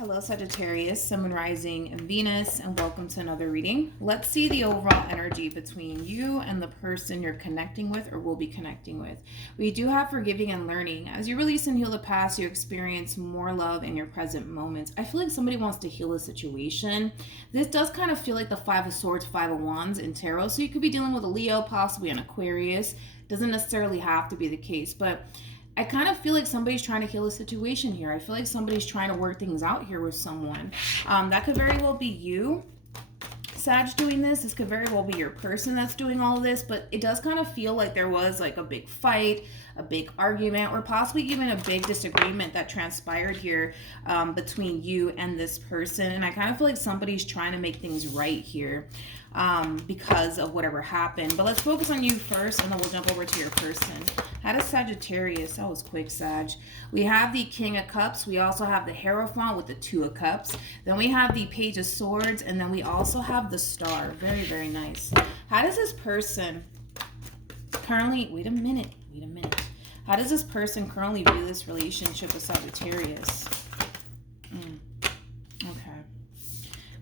Hello Sagittarius, Sun, Moon, Rising, and Venus, and welcome to another reading. Let's see the overall energy between you and the person you're connecting with or will be connecting with. We do have forgiving and learning. As you release and heal the past, you experience more love in your present moments. I feel like somebody wants to heal a situation. This does kind of feel like the Five of Swords, Five of Wands in tarot. So you could be dealing with a Leo, possibly an Aquarius. Doesn't necessarily have to be the case, but I kind of feel like somebody's trying to heal a situation here. I feel like somebody's trying to work things out here with someone. That could very well be you, Sag, doing this. This could very well be your person that's doing all of this, but it does kind of feel like there was like a big fight, a big argument, or possibly even a big disagreement that transpired here between you and this person. And I kind of feel like somebody's trying to make things right here because of whatever happened. But let's focus on you first, and then we'll jump over to your person. How does Sagittarius? That was quick, Sag. We have the King of Cups. We also have the Hierophant with the Two of Cups. Then we have the Page of Swords, and then we also have the Star. Very, very nice. How does this person currently... Wait a minute. How does this person currently view this relationship with Sagittarius? Okay.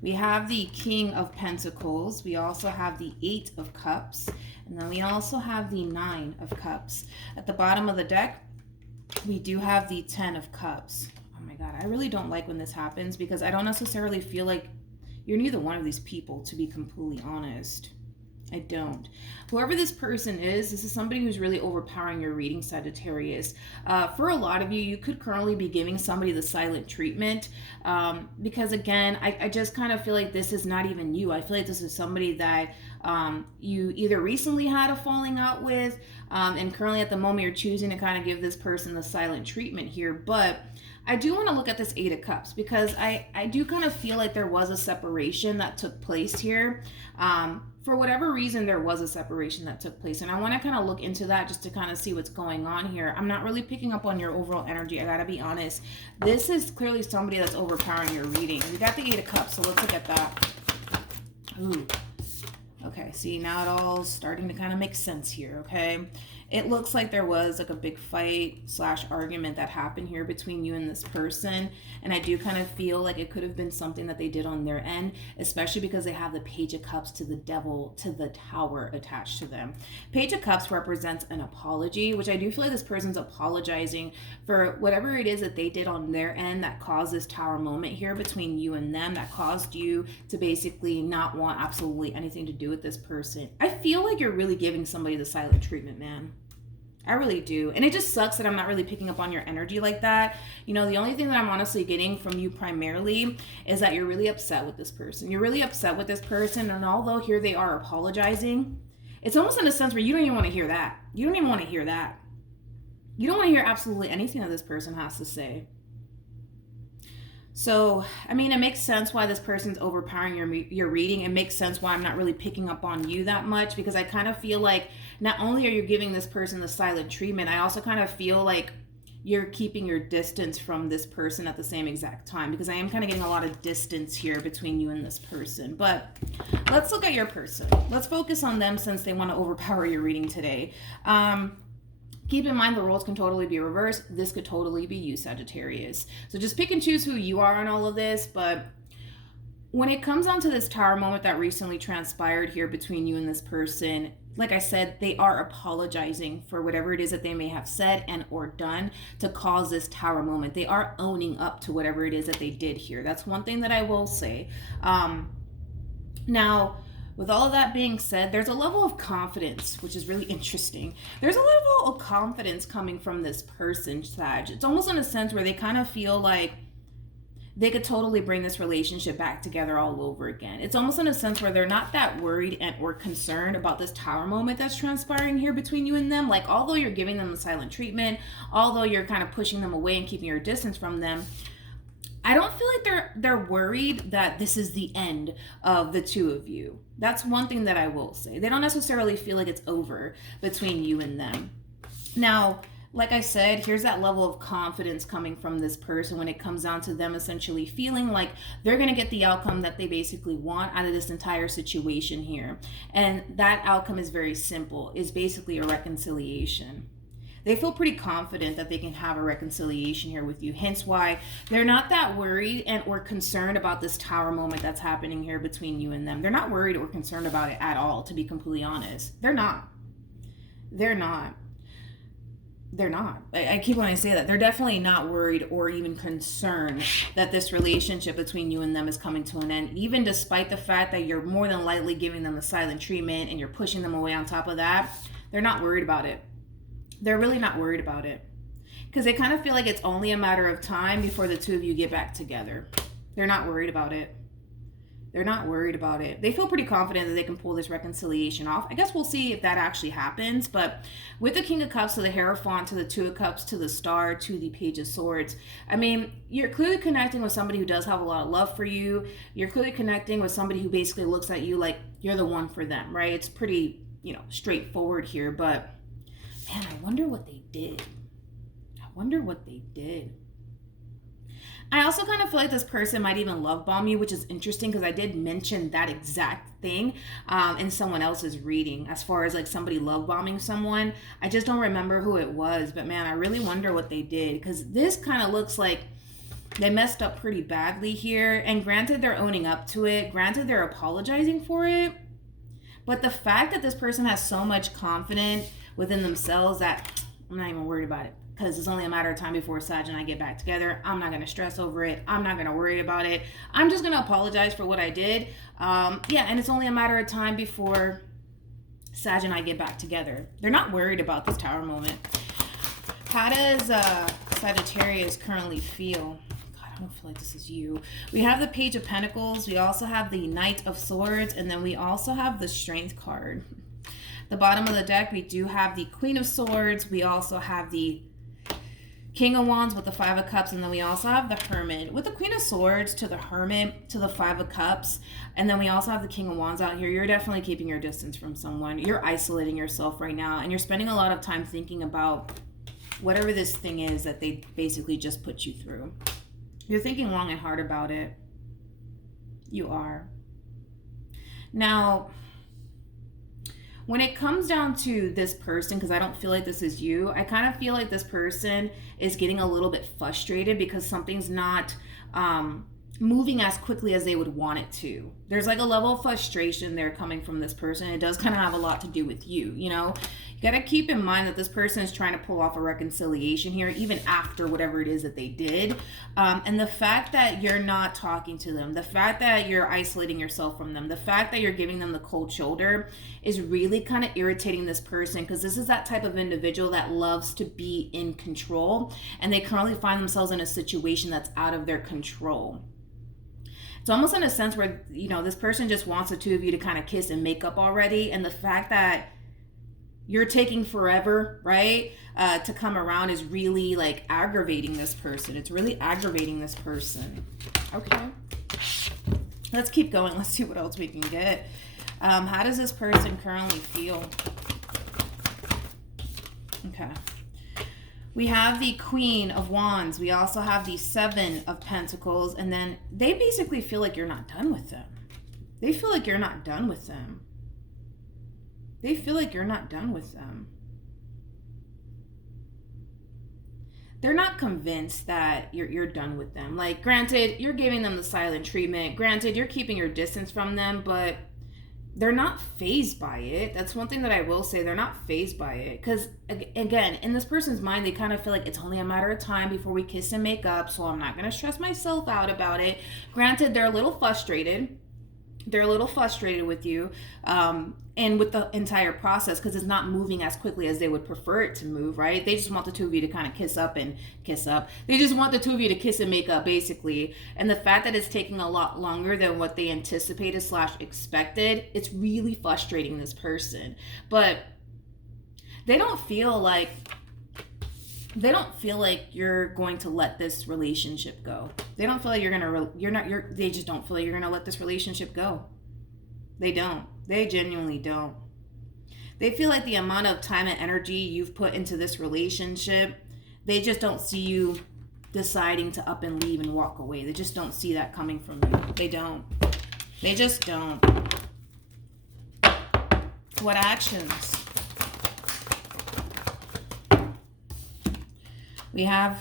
We have the King of Pentacles. We also have the Eight of Cups. And then we also have the Nine of Cups. At the bottom of the deck, we do have the Ten of Cups. Oh my God, I really don't like when this happens because I don't necessarily feel like you're neither one of these people, to be completely honest. I don't. Whoever this person is, this is somebody who's really overpowering your reading, Sagittarius. For a lot of you, you could currently be giving somebody the silent treatment because, again, I just kind of feel like this is not even you. I feel like this is somebody that you either recently had a falling out with and currently at the moment you're choosing to kind of give this person the silent treatment here. But I do want to look at this Eight of Cups because I do kind of feel like there was a separation that took place here. For whatever reason, there was a separation that took place. And I want to kind of look into that just to kind of see what's going on here. I'm not really picking up on your overall energy. I got to be honest. This is clearly somebody that's overpowering your reading. We got the Eight of Cups, so let's look at that. Ooh. Okay, see, now it all's starting to kind of make sense here, okay? It looks like there was like a big fight / argument that happened here between you and this person. And I do kind of feel like it could have been something that they did on their end, especially because they have the Page of Cups to the Devil, to the Tower attached to them. Page of Cups represents an apology, which I do feel like this person's apologizing for whatever it is that they did on their end that caused this Tower moment here between you and them, that caused you to basically not want absolutely anything to do with this person. I feel like you're really giving somebody the silent treatment, man. I really do. And it just sucks that I'm not really picking up on your energy like that. You know, the only thing that I'm honestly getting from you primarily is that you're really upset with this person. You're really upset with this person. And although here they are apologizing, it's almost in a sense where you don't even want to hear that. You don't even want to hear that. You don't want to hear absolutely anything that this person has to say. So, I mean, it makes sense why this person's overpowering your reading. It makes sense why I'm not really picking up on you that much, because I kind of feel like not only are you giving this person the silent treatment, I also kind of feel like you're keeping your distance from this person at the same exact time, because I am kind of getting a lot of distance here between you and this person. But let's look at your person. Let's focus on them since they want to overpower your reading today. Keep in mind the roles can totally be reversed. This could totally be you, Sagittarius. So just pick and choose who you are in all of this. But when it comes down to this Tower moment that recently transpired here between you and this person, like I said, they are apologizing for whatever it is that they may have said and or done to cause this Tower moment. They are owning up to whatever it is that they did here. That's one thing that I will say. Now, with all of that being said, there's a level of confidence, which is really interesting. There's a level of confidence coming from this person, Sag. It's almost in a sense where they kind of feel like they could totally bring this relationship back together all over again. It's almost in a sense where they're not that worried and or concerned about this Tower moment that's transpiring here between you and them. Like, although you're giving them the silent treatment, although you're kind of pushing them away and keeping your distance from them, I don't feel like they're worried that this is the end of the two of you. That's one thing that I will say. They don't necessarily feel like it's over between you and them. Now, like I said, here's that level of confidence coming from this person when it comes down to them essentially feeling like they're going to get the outcome that they basically want out of this entire situation here. And that outcome is very simple. It's basically a reconciliation. They feel pretty confident that they can have a reconciliation here with you. Hence why they're not that worried and or concerned about this Tower moment that's happening here between you and them. They're not worried or concerned about it at all, to be completely honest. They're not. They're not. They're not. I keep wanting to say that. They're definitely not worried or even concerned that this relationship between you and them is coming to an end, even despite the fact that you're more than likely giving them the silent treatment and you're pushing them away on top of that. They're not worried about it. They're really not worried about it because they kind of feel like it's only a matter of time before the two of you get back together. They're not worried about it. They're not worried about it. They feel pretty confident that they can pull this reconciliation off. I guess we'll see if that actually happens. But with the King of Cups to the Hierophant to the Two of Cups to the Star to the Page of Swords, I mean, you're clearly connecting with somebody who does have a lot of love for you. You're clearly connecting with somebody who basically looks at you like you're the one for them, right? It's pretty, straightforward here. But, man, I wonder what they did. I wonder what they did. I also kind of feel like this person might even love bomb you, which is interesting because I did mention that exact thing in someone else's reading as far as like somebody love bombing someone. I just don't remember who it was, but man, I really wonder what they did because this kind of looks like they messed up pretty badly here. And granted, they're owning up to it. Granted, they're apologizing for it. But the fact that this person has so much confidence within themselves that I'm not even worried about it. Because it's only a matter of time before Sag and I get back together. I'm not going to stress over it. I'm not going to worry about it. I'm just going to apologize for what I did. And it's only a matter of time before Sag and I get back together. They're not worried about this Tower moment. How does Sagittarius currently feel? God, I don't feel like this is you. We have the Page of Pentacles. We also have the Knight of Swords. And then we also have the Strength card. The bottom of the deck, we do have the Queen of Swords. We also have the King of Wands with the Five of Cups, and then we also have the Hermit with the Queen of Swords to the Hermit to the Five of Cups, and then we also have the King of Wands out here. You're definitely keeping your distance from someone. You're isolating yourself right now, and you're spending a lot of time thinking about whatever this thing is that they basically just put you through. You're thinking long and hard about it. You are. Now, when it comes down to this person, because I don't feel like this is you, I kind of feel like this person is getting a little bit frustrated because something's not moving as quickly as they would want it to. There's like a level of frustration there coming from this person. It does kind of have a lot to do with you, You got to keep in mind that this person is trying to pull off a reconciliation here, even after whatever it is that they did. And the fact that you're not talking to them, the fact that you're isolating yourself from them, the fact that you're giving them the cold shoulder is really kind of irritating this person because this is that type of individual that loves to be in control, and they currently find themselves in a situation that's out of their control. It's almost in a sense where, this person just wants the two of you to kind of kiss and make up already. And the fact that you're taking forever, right, to come around is really like aggravating this person. It's really aggravating this person. Okay. Let's keep going. Let's see what else we can get. How does this person currently feel? Okay. We have the Queen of Wands. We also have the Seven of Pentacles. And then they basically feel like you're not done with them. They feel like you're not done with them. They feel like you're not done with them. They're not convinced that you're done with them. Like, granted, you're giving them the silent treatment. Granted, you're keeping your distance from them, but they're not fazed by it. That's one thing that I will say. They're not fazed by it. Because, again, in this person's mind, they kind of feel like it's only a matter of time before we kiss and make up, so I'm not going to stress myself out about it. Granted, they're a little frustrated. They're a little frustrated with you and with the entire process because it's not moving as quickly as they would prefer it to move, right? They just want the two of you to kind of kiss up and kiss up. They just want the two of you to kiss and make up, basically. And the fact that it's taking a lot longer than what they anticipated / expected, it's really frustrating this person. But they don't feel like you're going to let this relationship go. They don't feel like they just don't feel like you're going to let this relationship go. They don't. They genuinely don't. They feel like the amount of time and energy you've put into this relationship, they just don't see you deciding to up and leave and walk away. They just don't see that coming from you. They don't. They just don't. What actions? We have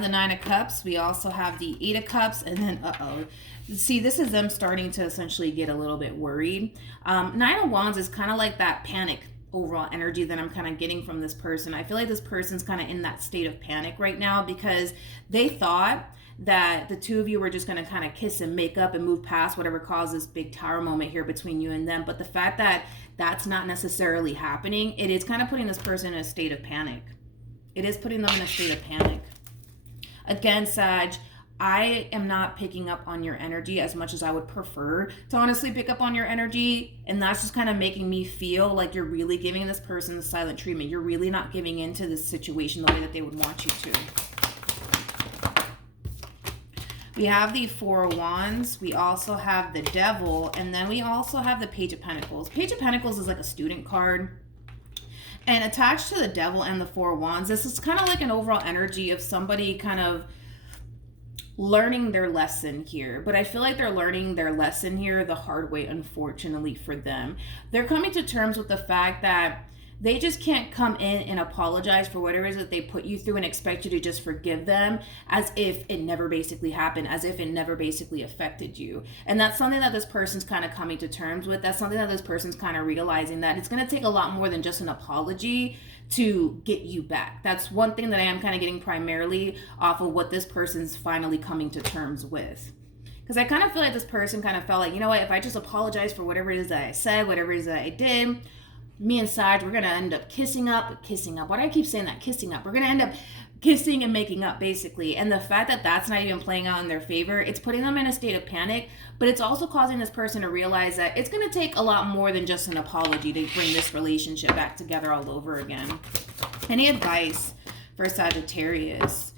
the Nine of Cups. We also have the Eight of Cups, and then see, this is them starting to essentially get a little bit worried. Nine of Wands is kind of like that panic overall energy that I'm kind of getting from this person. I feel like this person's kind of in that state of panic right now because they thought that the two of you were just going to kind of kiss and make up and move past whatever caused this big tower moment here between you and them. But the fact that that's not necessarily happening, it is kind of putting this person in a state of panic. It is putting them in a state of panic. Again, Sag, I am not picking up on your energy as much as I would prefer to honestly pick up on your energy. And that's just kind of making me feel like you're really giving this person the silent treatment. You're really not giving into this situation the way that they would want you to. We have the Four of Wands. We also have the Devil. And then we also have the Page of Pentacles. Page of Pentacles is like a student card. And attached to the Devil and the Four of Wands, this is kind of like an overall energy of somebody kind of learning their lesson here. But I feel like they're learning their lesson here the hard way, unfortunately for them. They're coming to terms with the fact that they just can't come in and apologize for whatever it is that they put you through and expect you to just forgive them as if it never basically happened, as if it never basically affected you. And that's something that this person's kind of coming to terms with. That's something that this person's kind of realizing, that it's going to take a lot more than just an apology to get you back. That's one thing that I am kind of getting primarily off of what this person's finally coming to terms with. Because I kind of feel like this person kind of felt like, you know what, if I just apologize for whatever it is that I said, whatever it is that I did, me and Sag, we're going to end up kissing up. Why do I keep saying that? Kissing up. We're going to end up kissing and making up, basically. And the fact that that's not even playing out in their favor, it's putting them in a state of panic, but it's also causing this person to realize that it's going to take a lot more than just an apology to bring this relationship back together all over again. Any advice for Sagittarius?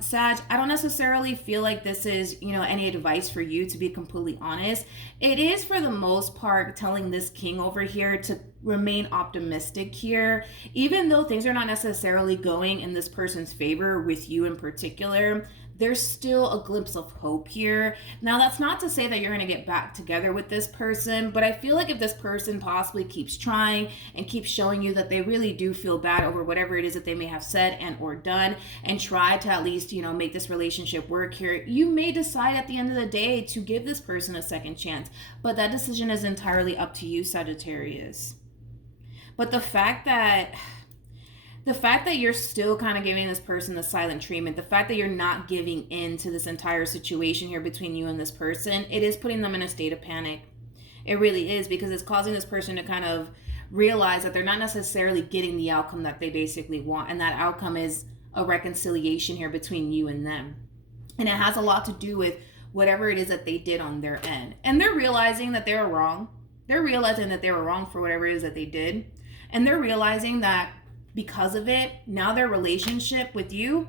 Sag, I don't necessarily feel like this is, any advice for you, to be completely honest. It is, for the most part, telling this king over here to remain optimistic here, even though things are not necessarily going in this person's favor with you in particular. There's still a glimpse of hope here. Now, that's not to say that you're going to get back together with this person, but I feel like if this person possibly keeps trying and keeps showing you that they really do feel bad over whatever it is that they may have said and or done, and try to at least, make this relationship work here, you may decide at the end of the day to give this person a second chance. But that decision is entirely up to you, Sagittarius. But the fact that you're still kind of giving this person the silent treatment, the fact that you're not giving in to this entire situation here between you and this person, it is putting them in a state of panic. It really is, because it's causing this person to kind of realize that they're not necessarily getting the outcome that they basically want. And that outcome is a reconciliation here between you and them. And it has a lot to do with whatever it is that they did on their end. And they're realizing that they were wrong. They're realizing that they were wrong for whatever it is that they did. And they're realizing that because of it, now their relationship with you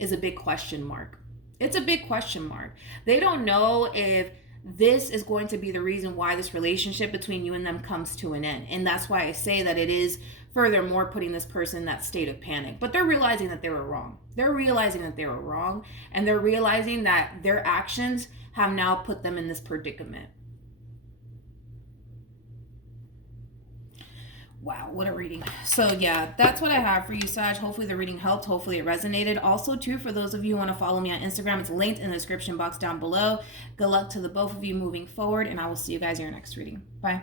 is a big question mark. It's a big question mark. They don't know if this is going to be the reason why this relationship between you and them comes to an end. And that's why I say that it is furthermore putting this person in that state of panic. But they're realizing that they were wrong. They're realizing that they were wrong. And they're realizing that their actions have now put them in this predicament. Wow, what a reading. So yeah, that's what I have for you, Sag. Hopefully the reading helped. Hopefully it resonated. Also, too, for those of you who want to follow me on Instagram, it's linked in the description box down below. Good luck to the both of you moving forward, and I will see you guys in your next reading. Bye.